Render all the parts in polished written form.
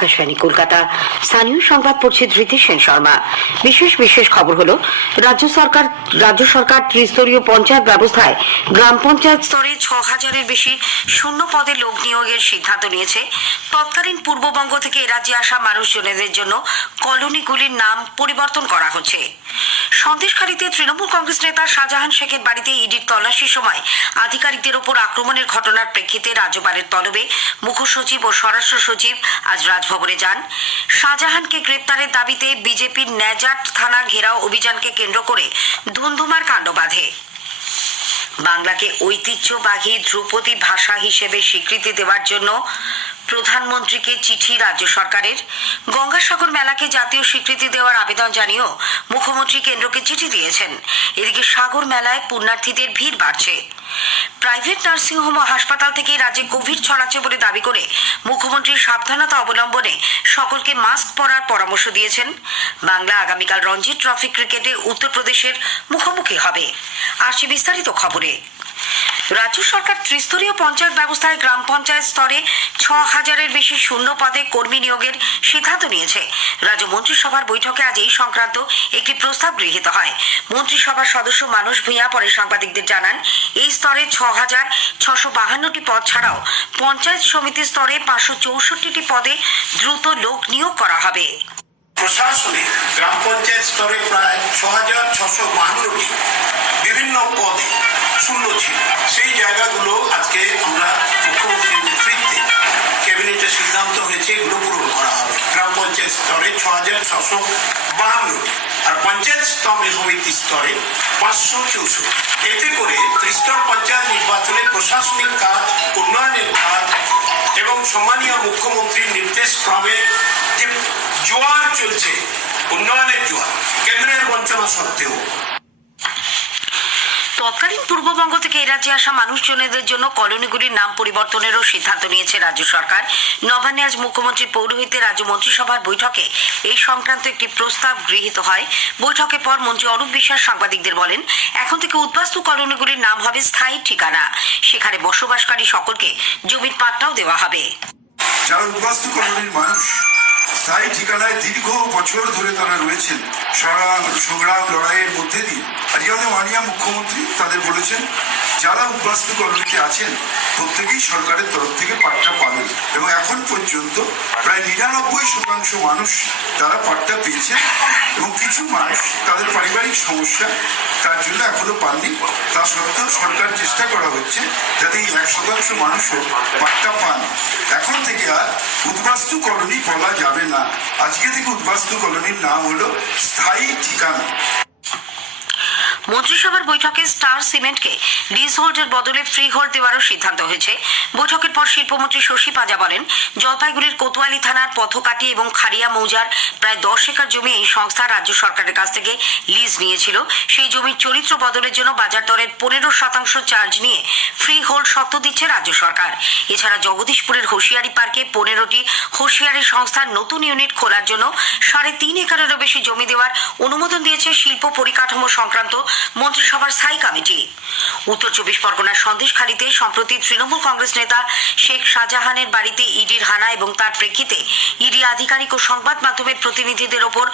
আকাশবাণী কলকাতা। স্থানীয় সংবাদ পড়ছে ধৃতি সেন শর্মা। বিশেষ খবর হলো, রাজ্য সরকার ত্রিস্তরীয় পঞ্চায়েত ব্যবস্থায় গ্রাম পঞ্চায়েত স্তরে ৬,০০০-এর বেশি শূন্য পদে লোক নিয়োগের সিদ্ধান্ত নিয়েছে। তৎকালীন পূর্ববঙ্গ থেকে রাজ্যে আসা মানুষজনদের জন্য কলোনিগুলির নাম পরিবর্তন করা হচ্ছে। সন্দেশখালীতে তৃণমূল কংগ্রেস নেতা শাহজাহান শেখের বাড়িতে ইডির তল্লাশির সময় আধিকারিকদের ওপর আক্রমণের ঘটনার প্রেক্ষিতে রাজ্যপালের তলবে মুখ্য সচিব ও স্বরাষ্ট্র সচিব আজ রাজভবনে যান। শাহজাহানকে গ্রেপ্তারের দাবিতে বিজেপির ন্যাজাট থানা ঘেরাও অভিযানকে কেন্দ্র করে ধুন্ধুমার কাণ্ড বাধে। বাংলাকে ঐতিহ্যবাহী ধ্রুপদী ভাষা হিসেবে স্বীকৃতি দেওয়ার জন্য প্রধানমন্ত্রীকে চিঠি রাজ্য সরকারের। গঙ্গাসাগর মেলাকে জাতীয় স্বীকৃতি দেওয়ার আবেদন জানিয়েও মুখ্যমন্ত্রী কেন্দ্রকে চিঠি দিয়েছেন। এদিকে সাগর মেলায় পুণ্যার্থীদের ভিড় বাড়ছে। প্রাইভেট নার্সিংহোম ও হাসপাতাল থেকে রাজ্যে কোভিড ছড়াচ্ছে বলে দাবি করে মুখ্যমন্ত্রী সাবধানতা অবলম্বনে সকলকে মাস্ক পরার পরামর্শ দিয়েছেন। বাংলা আগামীকাল রঞ্জি ট্রফি ক্রিকেটে উত্তরপ্রদেশের মুখোমুখি হবে। আসছে বিস্তারিত খবরে। রাজ্য সরকার ত্রিস্তরীয় পঞ্চায়েত ব্যবস্থায় গ্রাম পঞ্চায়েত স্তরে ৬,০০০-এর বেশি শূন্য পদে কর্মী নিয়োগের সিদ্ধান্ত নিয়েছে। রাজ্য মন্ত্রিসভার বৈঠকে আজ এই সংক্রান্ত একটি প্রস্তাব গৃহীত হয়। মন্ত্রিসভার সদস্য মানস ভূঁইয়া পরে সাংবাদিকদের জানান, এই স্তরে ৬,৬৫২টি পদ ছাড়াও পঞ্চায়েত সমিতি স্তরে ৫৬৪টি পদে দ্রুত লোক নিয়োগ করা হবে। প্রশাসনে গ্রাম পঞ্চায়েত স্তরে প্রায় ৬,৬৫২টি বিভিন্ন পদে শূন্য ছিল। সেই জায়গাগুলো আজকে আমরা মুখ্যমন্ত্রীর নেতৃত্বে ক্যাবিনেটের সিদ্ধান্ত হয়েছে এগুলো পূরণ করা হবে। গ্রাম পঞ্চায়েত স্তরে ৬,৬৫২ আর পঞ্চায়েত সমিতি স্তরে ৫৬৪। এতে করে ত্রিস্তর পঞ্চায়েত নির্বাচনের প্রশাসনিক কাজ, উন্নয়নের কাজ এবং সম্মানীয় মুখ্যমন্ত্রীর নির্দেশ ক্রমে যে জোয়ার চলছে, উন্নয়নের জোয়ার, কেন্দ্রের বঞ্চনা সত্ত্বেও তৎকালীন পূর্ববঙ্গ থেকে এই রাজ্যে আসা মানুষজনদের জন্য কলোনিগুলির নাম পরিবর্তনেরও সিদ্ধান্ত নিয়েছে রাজ্য সরকার। নবান্নে আজ মুখ্যমন্ত্রীর পৌরোহিত্যে রাজ্য মন্ত্রিসভার বৈঠকে এই সংক্রান্ত একটি প্রস্তাব গৃহীত হয়। বৈঠকের পর মন্ত্রী অরূপ বিশ্বাস সাংবাদিকদের বলেন, এখন থেকে উদ্বাস্তু কলোনিগুলির নাম হবে স্থায়ী ঠিকানা। সেখানে বসবাসকারী সকলকে জমির পাট্টাও দেওয়া হবে। যারা উদ্বাস্তু কলোনির মানুষ স্থায়ী ঠিকানায় দীর্ঘ বছর ধরে তারা রয়েছেন সংগ্রাম লড়াইয়ের মধ্যে দিয়ে, আজকে আমাদের মাননীয় মুখ্যমন্ত্রী তাদের বলেছেন যারা উদ্বাস্তু কলোনিতে আছেন প্রত্যেকেই সরকারের তরফ থেকে পাট্টা পাবেন এবং এখন পর্যন্ত প্রায় ৯৯% মানুষ তারা পাট্টা পেয়েছেন এবং কিছু মানুষ তাদের পারিবারিক সমস্যা তার জন্য এখনো পাননি। তা সত্ত্বেও সরকার চেষ্টা করা হচ্ছে যাতে এই ১% মানুষও পাট্টা পান। এখন থেকে আর উদ্বাস্তু কলোনি বলা যাবে না, আজকে থেকে উদ্বাস্তু কলোনির নাম হলো স্থায়ী ঠিকানা। মন্ত্রিসভার বৈঠকে স্টার সিমেন্টকে লিজ হোল্ডের বদলে ফ্রি হোল্ড দেওয়ারও সিদ্ধান্ত হয়েছে। বৈঠকের পর শিল্পমন্ত্রী শশী পাজা বলেন, জলপাইগুড়ির কোতোয়ালি থানার পথকাটি এবং খাড়িয়া মৌজার প্রায় ১০ একর জমি এই সংস্থা রাজ্য সরকারের কাছ থেকে লিজ নিয়েছিল। সেই জমির চরিত্র বদলের জন্য বাজার দরের ১৫% চার্জ নিয়ে ফ্রি হোল্ড সত্ত্ব দিচ্ছে রাজ্য সরকার। এছাড়া জগদীশপুরের হোশিয়ারি পার্কে ১৫টি হোশিয়ারি সংস্থার নতুন ইউনিট খোলার জন্য ৩.৫ একরেরও বেশি জমি দেওয়ার অনুমোদন দিয়েছে শিল্প পরিকাঠামো সংক্রান্ত মন্ত্রিসভার স্থায়ী কমিটি। উত্তর ২৪ পরগনার সন্দেশখালীতে সম্প্রতি তৃণমূল কংগ্রেস নেতা শেখ শাহজাহানের বাড়িতে ইডির হানা এবং তার প্রেক্ষিতে ইডি আধিকারিক ও সংবাদ মাধ্যমের প্রতিনিধিদের ওপর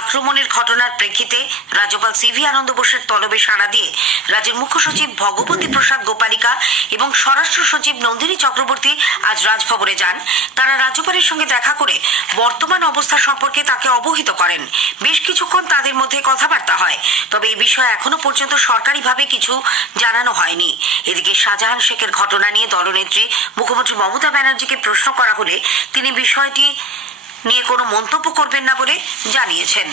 আক্রমণের ঘটনার প্রেক্ষিতে রাজ্যপাল সিভি আনন্দ বোসের তলবে সাড়া দিয়ে রাজ্যের মুখ্য সচিব ভগবতী প্রসাদ গোপালিকা এবং স্বরাষ্ট্র সচিব নন্দিনী চক্রবর্তী আজ রাজভবনে যান। তারা রাজ্যপালের সঙ্গে দেখা করে বর্তমান অবস্থা সম্পর্কে তাকে অবহিত করেন। বেশ কিছুক্ষণ তাদের মধ্যে কথাবার্তা হয়, তবে এই বিষয়ে এখনো পর্যন্ত সরকারিভাবে কিছু জানানো হয়নি। এদিকে শাহজাহান শেখের ঘটনা নিয়ে দলনেত্রী মুখ্যমন্ত্রী মমতা ব্যানার্জিকে প্রশ্ন করা হলে তিনি বিষয়টি নিয়ে কোনো মন্তব্য করবেন না বলে জানিয়েছেন।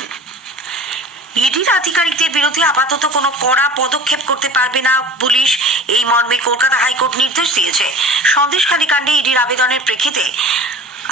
ইডির আধিকারিকদের বিরুদ্ধে আপাতত কোনো কড়া পদক্ষেপ করতে পারবে না পুলিশ, এই মর্মে কলকাতা হাইকোর্ট নির্দেশ দিয়েছে। সন্দেশখালী কাণ্ডে ইডির আবেদনের প্রেক্ষিতে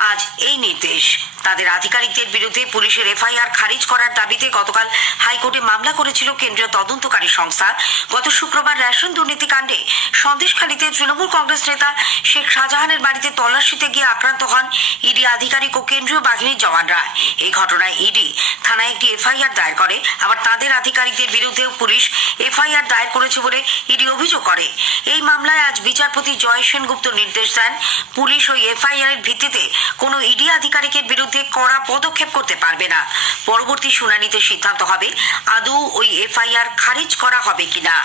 আজ এই নির্দেশ। তাদের আধিকারিকদের বিরুদ্ধে পুলিশের এফআইআর খারিজ করার দাবিতে গতকাল হাইকোর্টে মামলা করেছিল কেন্দ্রীয় তদন্তকারী সংস্থা। গত শুক্রবার রেশন দুর্নীতি কাণ্ডে সন্দেশখালীতে তৃণমূল কংগ্রেস নেতা শেখ শাহজাহানের বাড়িতে তল্লাশিতে গিয়ে আক্রান্ত হন ইডি আধিকারিক ও কেন্দ্রীয় বাহিনীর জওয়ানরা। এই ঘটনায় ইডি থানায় একটি এফআইআর দায়ের করে। আবার তাদের আধিকারিকদের বিরুদ্ধেও পুলিশ এফআইআর দায়ের করেছে বলে ইডি অভিযোগ করে। এই মামলায় আজ বিচারপতি জয় সেনগুপ্ত নির্দেশ দেন, পুলিশ ওই এফআইআর এর ভিত্তিতে কোনো ইডি আধিকারিকের বিরুদ্ধে কড়া পদক্ষেপ করতে পারবে না। পরবর্তী শুনানিতে সিদ্ধান্ত হবে আদৌ ওই এফআইআর খারিজ করা হবে কিনা।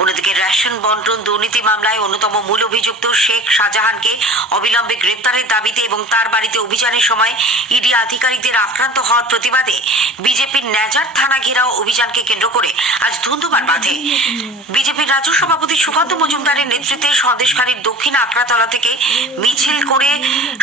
অন্যদিকে রেশন বন্টন দুর্নীতি মামলায় অন্যতম মূল অভিযুক্ত শেখ শাহজাহানকে অবিলম্বে গ্রেপ্তারের দাবিতে এবং তার বাড়িতে অভিযানের সময় ইডি আধিকারিকদের আক্রান্ত হওয়ার প্রতিবাদে বিজেপির নেজার থানা ঘেরাও অভিযানকে কেন্দ্র করে আজ ধুন্ধুমার বাঁধে। বিজেপির রাজ্য সভাপতি সুকান্ত মজুমদারের নেতৃত্বে সন্দেশখালীর দক্ষিণ আকড়াতলা থেকে মিছিল করে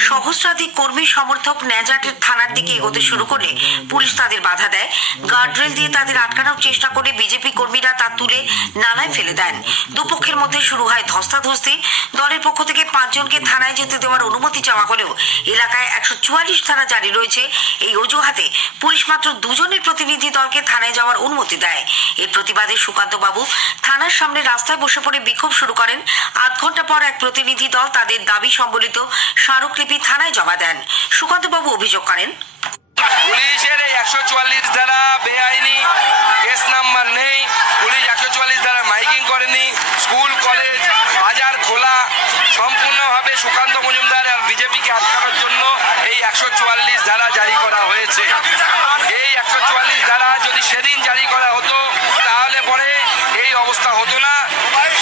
সহস্রাধিক কর্মী সমর্থক নেজারের থানার দিকে এগোতে শুরু করলে পুলিশ তাদের বাধা দেয়। গার্ডরেল দিয়ে তাদের আটকানোর চেষ্টা করে বিজেপি কর্মীরা তা তুলে নালায় ফেলে দেন। দুপক্ষের মধ্যে শুরু হয় ধস্তাধস্তি। দলের পক্ষ থেকে 5 জনকে থানায় যেতে দেওয়ার অনুমতি চাওয়া হলেও এলাকায় 144 ধারা জারি রয়েছে। এই অজুহাতে পুলিশ মাত্র 2 জনের প্রতিনিধি দলকে থানায় যাওয়ার অনুমতি দেয়। এর প্রতিবাদে সুকান্ত বাবু থানার সামনে রাস্তায় বসে পড়ে বিক্ষোভ শুরু করেন। আধ ঘন্টা পর এক প্রতিনিধি দল তাদের দাবি সম্বলিত স্মারকলিপি থানায় জমা দেন। সুকান্ত বাবু অভিযোগ করেন, পুলিশের 144 ধারা বেআইনি, কেস নাম্বার নেই, পুলিশ 144 ধারা মাইকিং করেনি, স্কুল কলেজ বাজার খোলা, সম্পূর্ণভাবে সুকান্ত মজুমদার আর বিজেপিকে আটকানোর জন্য এই 144 ধারা জারি করা হয়েছে। এই 144 ধারা যদি সেদিন জারি করা হতো তাহলে পরে এই অবস্থা হতো না,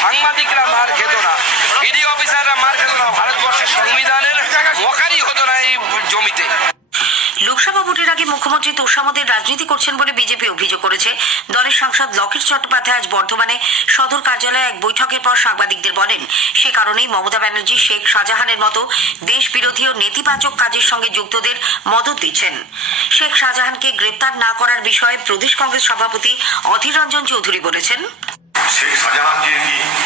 সাংবাদিকরা মার খেত না, ইডি অফিসাররা মার খেত না, ভারতবর্ষের সংবিধানের মকারি হতো না এই জমিতে। লোকসভা ভোটের আগে মুখ্যমন্ত্রী তোষামোদের রাজনীতি করছেন বলে বিজেপি অভিযোগ করেছে। দলের সাংসদ লকেট চট্টোপাধ্যায় আজ বর্ধমানে সদর কার্যালয়ে এক বৈঠকের পর সাংবাদিকদের বলেন, সে কারণেই মমতা ব্যানার্জি শেখ শাহজাহানের মতো দেশ বিরোধী ও নেতিবাচক কাজের সঙ্গে যুক্তদের মদত দিচ্ছেন। শেখ শাহজাহানকে গ্রেপ্তার না করার বিষয়ে প্রদেশ কংগ্রেস সভাপতি অধীর রঞ্জন চৌধুরী বলেছেন, শেখ শাহজাহান যে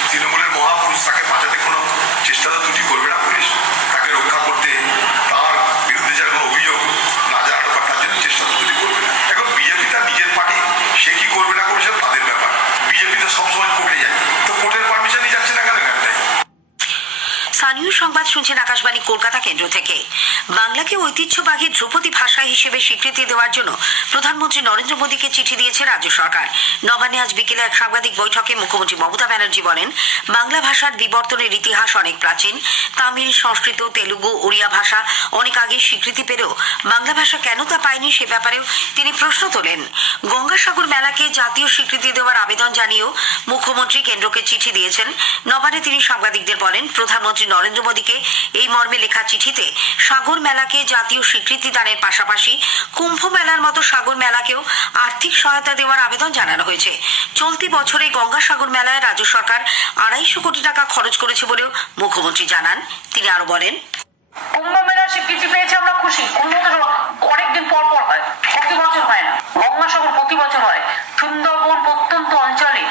তৃণমূলের মহাপুরুষ, তাকে বাঁচাতে কোনো চেষ্টা তো ত্রুটি করবে না পুলিশ। তাকে রক্ষা করতে, তার বিরুদ্ধে যারা কোনো অভিযোগ না জানাতে পারে তার জন্য চেষ্টা তো ত্রুটি করবে না। এখন বিজেপি তার নিজের পার্টি, সে কি করবে না করবে সেটা তাদের ব্যাপার। বিজেপি তো সবসময় কোর্টে যায়, তো কোর্টের পারমিশনই যাচ্ছে না কেন এখানটায়। স্থানীয় সংবাদ শুনছেন আকাশবাণী কলকাতা কেন্দ্র থেকে। বাংলাকে ঐতিহ্যবাহী ধ্রুপদী ভাষা হিসেবে স্বীকৃতি দেওয়ার জন্য প্রধানমন্ত্রী নরেন্দ্র মোদীকে চিঠি দিয়েছে রাজ্য সরকার। নবান্নে আজ বিকেলে এক সাংবাদিক বৈঠকে মুখ্যমন্ত্রী মমতা ব্যানার্জি বলেন, বাংলা ভাষার বিবর্তনের ইতিহাস অনেক প্রাচীন। তামিল, সংস্কৃত, তেলুগু, ওড়িয়া ভাষা অনেক আগে স্বীকৃতি পেলেও বাংলা ভাষা কেন তা পায়নি সে ব্যাপারেও তিনি প্রশ্ন তোলেন। গঙ্গাসাগর মেলাকে জাতীয় স্বীকৃতি দেওয়ার আবেদন জানিয়েও মুখ্যমন্ত্রী কেন্দ্রকে চিঠি দিয়েছেন। নবান্নে তিনি সাংবাদিকদের বলেন, প্রধানমন্ত্রী নরেন্দ্র মোদীকে এই মর্মে লেখা চিঠিতে সাগর মেলাকে জাতীয় স্বীকৃতি দানের পাশাপাশি কুম্ভ মেলার মতো সাগর মেলাকেও আর্থিক সহায়তা দেওয়ার আবেদন জানানো হয়েছে। চলতি বছরে গঙ্গাসাগর মেলায় রাজ্য সরকার 250 কোটি টাকা খরচ করেছে বলেও মুখ্যমন্ত্রী জানান। তিনি আরো বলেন, কুম্ভ মেলার স্বীকৃতি পেয়েছে, আমরা খুশি। কুম্ভ তো অনেকদিন পর পর হয়, প্রতি বছর হয় না। গঙ্গাসাগর প্রতি বছর হয়। সুন্দরবন প্রত্যন্ত অঞ্চলে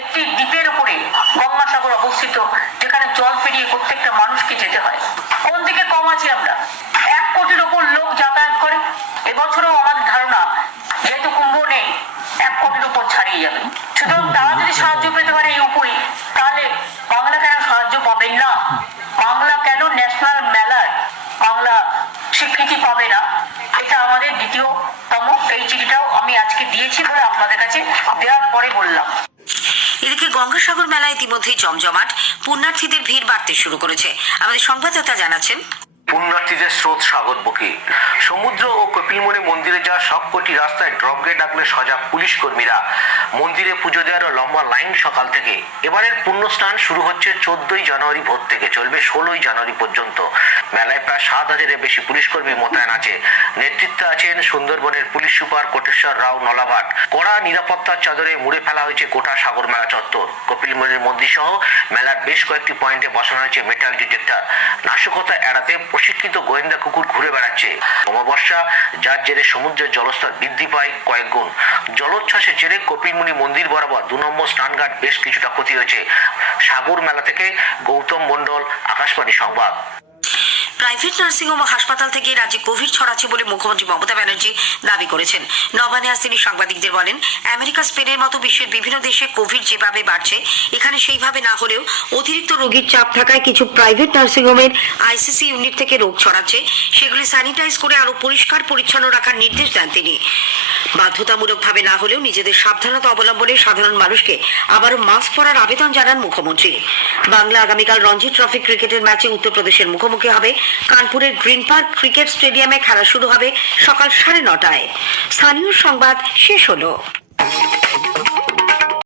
একটি দ্বীপের উপরে গঙ্গাসাগর অবস্থিত, যেখানে জল পেরিয়ে প্রত্যেকটা মানুষকে যেতে হয়। কোন দিকে কম আছি আমরা? 1 কোটির ওপর লোক যাতায়াত করে। এবছরও আমাদের ধারণা, যেহেতু কুম্ভ নেই, 1 কোটির উপর ছাড়িয়ে যাবে। সুতরাং তারা যদি সাহায্য পেতে পারে এই উপরই, তাহলে বাংলা কেন সাহায্য পাবেন না? বাংলা কেন ন্যাশনাল মেলায় বাংলা স্বীকৃতি পাবে না? এটা আমাদের দ্বিতীয়তম। এই চিঠিটাও আমি আজকে দিয়েছি বলে আপনাদের কাছে দেওয়ার পরে বললাম। এদিকে গঙ্গাসাগর মেলা ইতিমধ্যেই জমজমাট, পুণ্যার্থীদের ভিড় বাড়তে শুরু করেছে। আমাদের সংবাদদাতা জানাচ্ছেন, পুণ্যার্থীদের স্রোত সাগরমুখী। সমুদ্র ও কপিলমুনি মন্দিরে যাওয়া সবকটি রাস্তায় ড্রপ গেট আঁকলে সজাগ পুলিশ কর্মীরা। মন্দিরে পুজো দেওয়ার লম্বা লাইন সকাল থেকে। এবারের পুণ্য স্নান শুরু হচ্ছে 14ই জানুয়ারি ভোর থেকে, চলবে 16ই জানুয়ারি পর্যন্ত। মেলায় প্রায় 7,000-এর বেশি পুলিশ কর্মী মোতায়েন আছে। নেতৃত্বে আছেন সুন্দরবনের পুলিশ সুপার কোটেশ্বর রাও নলাভাট। কড়া নিরাপত্তার চাদরে মুড়ে ফেলা হয়েছে গোটা সাগর মেলা চত্বর। কপিলমুনির মন্দির সহ মেলার বেশ কয়েকটি পয়েন্টে বসানো হয়েছে মেটাল ডিটেক্টর। নাশকতা এড়াতে প্রশিক্ষিত গোয়েন্দা কুকুর ঘুরে বেড়াচ্ছে। অমাবস্যা, যার জেরে সমুদ্রের জলস্তর বৃদ্ধি পায় কয়েক গুণ। জলোচ্ছ্বাসের জেরে কপিলমুনি মন্দির বরাবর 2 নম্বর স্নানঘাট বেশ কিছুটা ক্ষতি হয়েছে। সাগর মেলা থেকে গৌতম মণ্ডল, আকাশবাণী সংবাদ। প্রাইভেট নার্সিংহোম ও হাসপাতাল থেকে রাজ্যে কোভিড ছড়াচ্ছে বলে মুখ্যমন্ত্রী মমতা ব্যানার্জি দাবি করেছেন। নবান্নে আজ তিনি সাংবাদিকদের বলেন, আমেরিকা, স্পেনের মতো বিশ্বের বিভিন্ন দেশে কোভিড যেভাবে বাড়ছে, এখানে সেইভাবে না হলেও অতিরিক্ত রোগীর চাপ থাকায় কিছু প্রাইভেট নার্সিংহোমের আইসিসি ইউনিট থেকে রোগ ছড়াচ্ছে। সেগুলি স্যানিটাইজ করে আরো পরিষ্কার পরিচ্ছন্ন রাখার নির্দেশ দেন তিনি। বাধ্যতামূলকভাবে না হলেও নিজেদের সাবধানতা অবলম্বনে সাধারণ মানুষকে আবারও মাস্ক পরার আবেদন জানান মুখ্যমন্ত্রী। বাংলা আগামীকাল রঞ্জি ট্রফি ক্রিকেটের ম্যাচে উত্তরপ্রদেশের মুখোমুখি হবে। কানপুরের গ্রিন পার্ক ক্রিকেট স্টেডিয়ামে খেলা শুরু হবে সকাল 9:30টায়। স্থানীয় সংবাদ শেষ হলো।